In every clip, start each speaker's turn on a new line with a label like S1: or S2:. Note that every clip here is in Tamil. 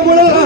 S1: Hola,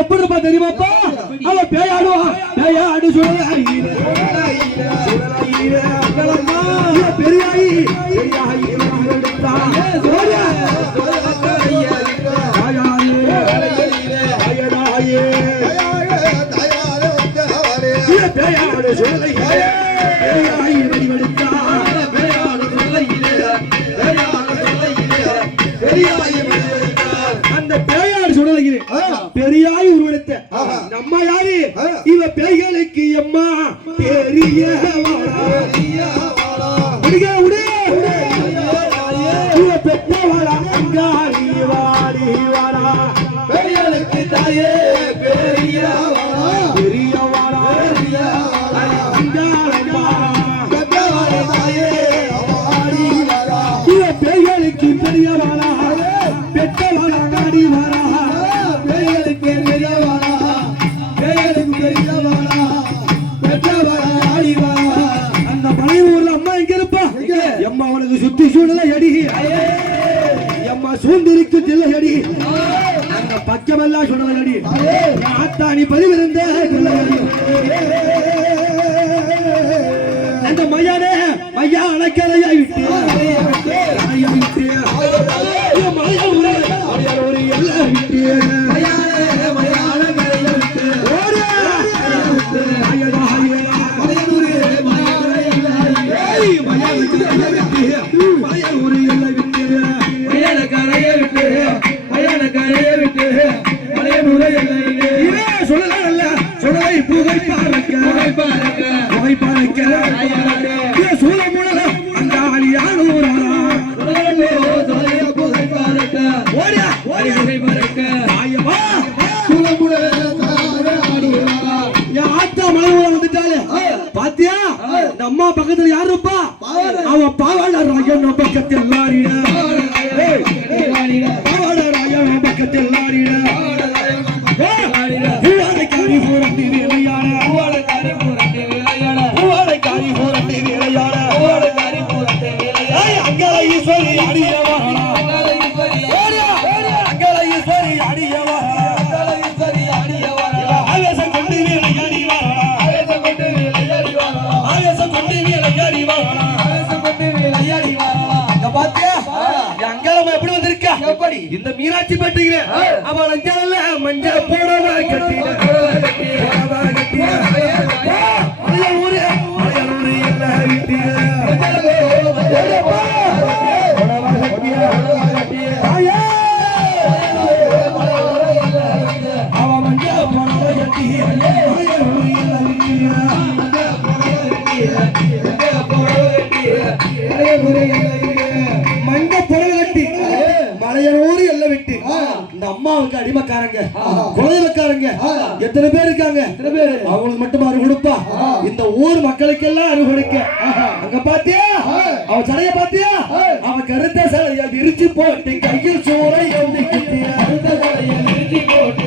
S1: எப்படி இருப்பா தெரியுமாப்பா அவ பேயாடுவா பேயாடு சுழலாயிர அந்த பேயாடு சுழலாயிர பெரியாய் உருவெடுத்த நம்ம யாரு இவ பேய்களுக்கு அம்மா பெரிய உடைய உடு சுடல அடி. ஆத்தாணி பதிவிருந்த அந்த மையானே விட்டு. கரையை விட்டு. பாருங்க புகை பாருங்க. இதே சூழமுழல, அந்த ஆளியானோரா. ஓடியா, ஓடியா. என் ஆத்தா மலை ஊர வந்துட்டாளே. பாத்தியா இந்த அம்மா பக்கத்துல யாரு இருப்பா அவன் பாவாள ராஜன் பக்கத்தில் லாரிட மீனாட்சி பட்டுகிற அவள் அஞ்சால மஞ்சள் போடவா கட்டின. போடவா மலையாள ஊரு மலையாள ஊரு எல்லாம் அம்மாவுக்கு அடிமைக்காரங்க. குலதெய்வக்காரங்க எத்தனை பேர் இருக்காங்க? அவங்களுக்கு மட்டும் அருள் கொடுப்பா. இந்த ஊர் மக்களுக்கெல்லாம் அருள் கொடுக்க அங்க பாத்தியா? அவ சடைய பாத்தியா? அவ கருத்த சடைய விரிச்சு போட்டு கையில் சூறை எழுதி கருத்த சடைய விரிச்சு போட்டு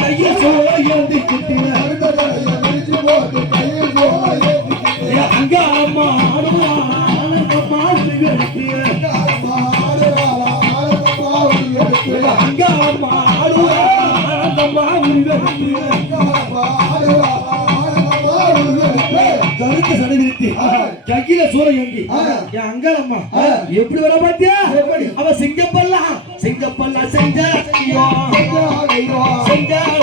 S1: கையில் சூறை எழுதி அங்க கையில சூறையந்தி என் அங்காளம்மா எப்படி வர பாத்தியா? அவ சிங்கப்பல்லா சிங்கப்பல்லா செஞ்ச செஞ்ச ஓடுமா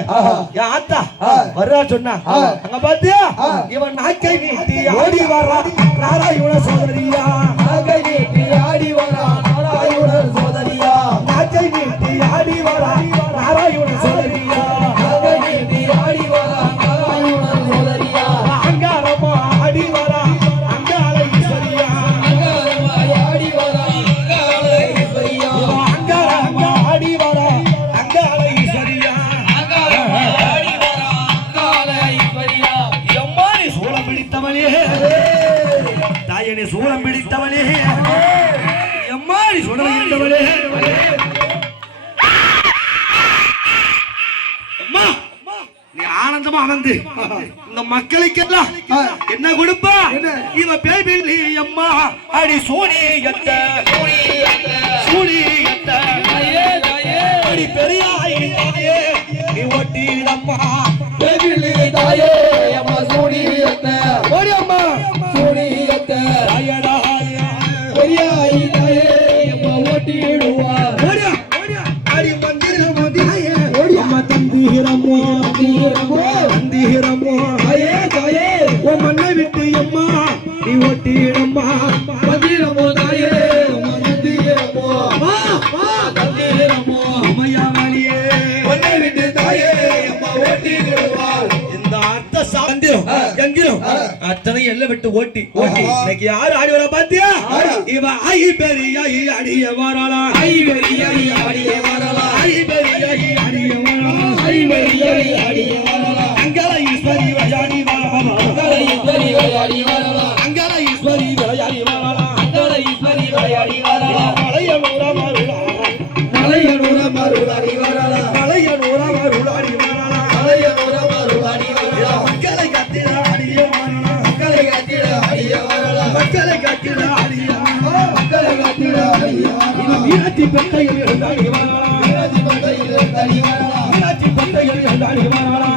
S1: பக்கத்துறையாக என் ஆத்தா. வர்றா சொன்னா. அங்க பாத்தியா? இவன் நாக்கை நீட்டி ஆடி வர்றா. நாராயண சோதரியா நாக்கை நீட்டி ஆனந்தமா வந்து இந்த மக்களுக்கெல்லாம் என்ன கொடுப்பா? இவ பேபிள்ளி அம்மா அடி சூனியத்த. சூனியத்த. அடி பெரியாய் நீ ஒட்டிடம்மா ஓடி அத்தனை எல்லை விட்டு ஓட்டி ஓட்டி இன்னைக்கு யாரு ஆடி வரா பாத்தியா இவ ஐ பெரிய ஐ அடிய வரலா ஐ பெரிய அடிய வரலா ஐ பெரிய அடிய வரலா அங்கல ஈஸ்வரி விளையாடி வரலா அங்கல பெட்டையில் இருந்தாடி வரலா மீனாட்சி பெட்டையில் இருந்தாடி வரலா